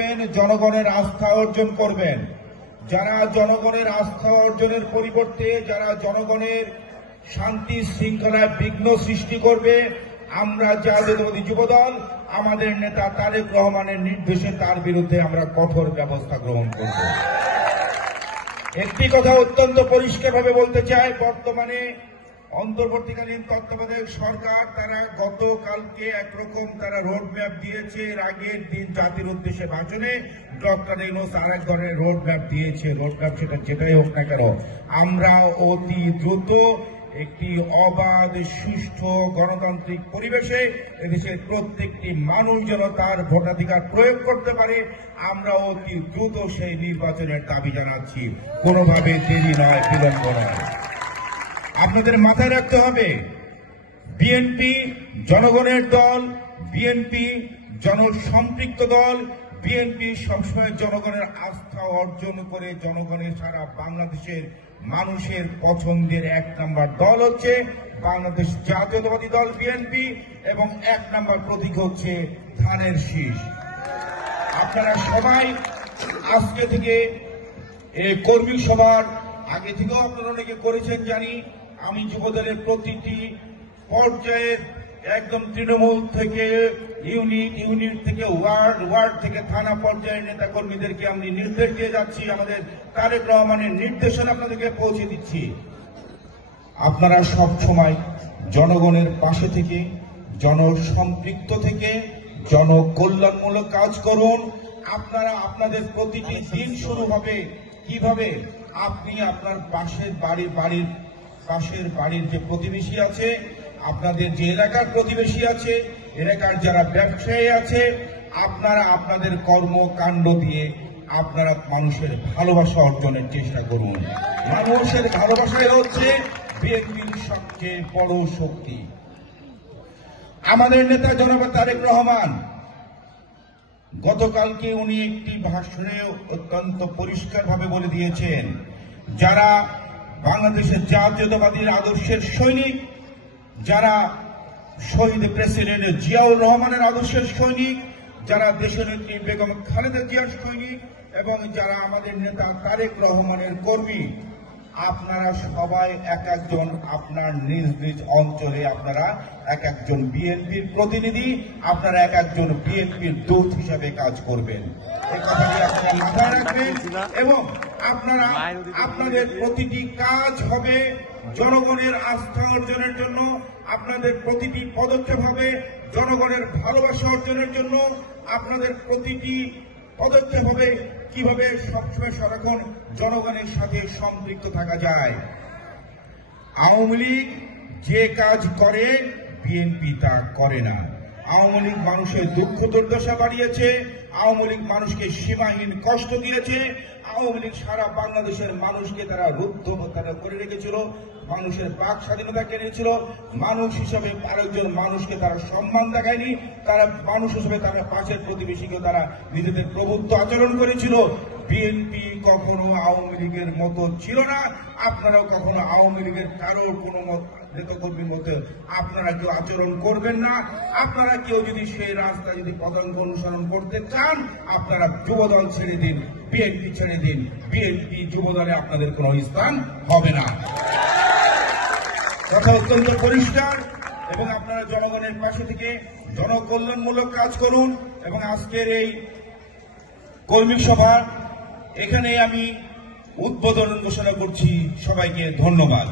করবেন, জনগণের আস্থা অর্জন করবেন। যারা জনগণের আস্থা অর্জনের পরিবর্তে যারা জনগণের শান্তি শৃঙ্খলায় বিঘ্ন সৃষ্টি করবে, আমরা জাতীয়তাবাদী যুবদল আমাদের নেতা তারেক রহমানের নির্দেশে তার বিরুদ্ধে আমরা কঠোর ব্যবস্থা গ্রহণ করব। একটি কথা অত্যন্ত পরিষ্কারভাবে বলতে চাই, বর্তমানে অন্তর্বর্তীকালীন তত্ত্বাবধায়ক সরকার তারা গতকালকে একরকম তারা রোড ম্যাপ দিয়েছে, এর আগের দিন জাতির উদ্দেশ্যে ভাষণে ডক্টর ইউনূস আরেক ধরনের রোড ম্যাপ দিয়েছে। রোড ম্যাপ সেটা যেটাই হোক না কেন, আমরা অতি দ্রুত একটি অবাধ সুষ্ঠু গণতান্ত্রিক পরিবেশে এদেশের প্রত্যেকটি মানুষ যেন তার ভোটাধিকার প্রয়োগ করতে পারে, আমরা অতি দ্রুত সেই নির্বাচনের দাবি জানাচ্ছি। কোনোভাবে দেরি নয়, বিলম্ব নয়। আপনাদের মাথায় রাখতে হবে, বিএনপি জনগণের দল, বিএনপি জনসম্পৃক্ত দল, বিএনপি সবসময় জনগণের আস্থা অর্জন করে জনগণের সারা বাংলাদেশের মানুষের পছন্দের এক নম্বর দল হচ্ছে বাংলাদেশ জাতীয়তাবাদী দল বিএনপি, এবং এক নম্বর প্রতীক হচ্ছে ধানের শীষ। আপনারা সবাই আজকে থেকে এই কর্মী সভার আগে থেকেও আপনারা অনেকে করেছেন জানি, আমি যুবদলের প্রতিটি পর্যায়ে একদম তৃণমূল থেকে ইউনিট থেকে ওয়ার্ড থেকে থানা পর্যায়ের নেতা কর্মীদেরকে আমি নির্দেশ দিয়ে যাচ্ছি, আমাদের তারেক রহমানের নির্দেশনা আপনাদেরকে পৌঁছে দিচ্ছি। আপনারা সব সময় জনগণের পাশে থেকে, জনসম্পৃক্ত থেকে জনকল্যাণমূলক কাজ করুন। আপনারা আপনাদের প্রতিটি দিন শুরু হবে কিভাবে, আপনি আপনার পাশের বাড়ির যে প্রতিবেশী আছে, আপনাদের যে এলাকার প্রতিবেশী আছে, এলাকার যারা ব্যবসায়ী আছে, আপনারা আপনাদের কর্মকাণ্ড দিয়ে আপনারা মানুষের ভালোবাসা অর্জনের চেষ্টা করুন। মানুষের ভালোবাসাই হচ্ছে বিএনপির সবচেয়ে বড় শক্তি। আমাদের নেতা জনাব তারেক রহমান গতকালকে উনি একটি ভাষণে অত্যন্ত পরিষ্কারভাবে বলে দিয়েছেন, যারা বাংলাদেশের জাতীয়তাবাদীর আদর্শের সৈনিক, যারা শহীদ প্রেসিডেন্ট জিয়াউর রহমানের আদর্শের সৈনিক, যারা দেশনেত্রী বেগম খালেদা জিয়ার সৈনিক, এবং যারা আমাদের নেতা তারেক রহমানের কর্মী, আপনারা সবাই এক একজন আপনার নিজ নিজ অঞ্চলে আপনারা এক একজন বিএনপির প্রতিনিধি, আপনারা এক একজন বিএনপির দূত হিসাবে কাজ করবেন। এই কথাটি আপনারা মাথায় রাখবেন, এবং আপনারা আপনাদের প্রতিটি কাজ হবে জনগণের আস্থা অর্জনের জন্য, আপনাদের প্রতিটি পদক্ষেপ হবে জনগণের ভালোবাসা অর্জনের জন্য, আপনাদের প্রতিটি পদক্ষেপ হবে কিভাবে সবসময় সারাক্ষণ জনগণের সাথে সম্পৃক্ত থাকা যায়। আওয়ামী লীগ যে কাজ করে বিএনপি তা করে না। আওয়ামী লীগ মানুষের দুঃখ দুর্দশা বাড়িয়েছে, আওয়ামী লীগ মানুষকে সীমাহীন কষ্ট দিয়েছে, আওয়ামী লীগ সারা বাংলাদেশের মানুষকে তারা রুদ্ধ করে রেখেছিল, মানুষের বাক স্বাধীনতা কেড়েছিল, মানুষ হিসাবে আরেকজন মানুষকে তারা সম্মান দেখায়নি, তারা মানুষ হিসেবে তারা পাশের প্রতিবেশীকে তারা নিজেদের প্রভুত্ব আচরণ করেছিল। বিএনপি কখনো আওয়ামী লীগের মতো ছিল না, আপনারাও কখনো আওয়ামী লীগের কারোর কোনো নেতাকর্মীর মতো আপনারা কেউ আচরণ করবেন না। আপনারা কেউ যদি সেই রাস্তা যদি পদাঙ্ক অনুসরণ করতে চান, আপনারা যুবদল ছেড়ে দিন, বিএনপি ছেড়ে দিন, বিএনপি যুবদলে আপনাদের কোনো স্থান হবে না। কথা অত্যন্ত পরিষ্কার, এবং আপনারা জনগণের পাশে থেকে জনকল্যাণমূলক কাজ করুন। এবং আজকের এই কর্মী সভা এখানে আমি উদ্বোধন ঘোষণা করছি। সবাইকে ধন্যবাদ।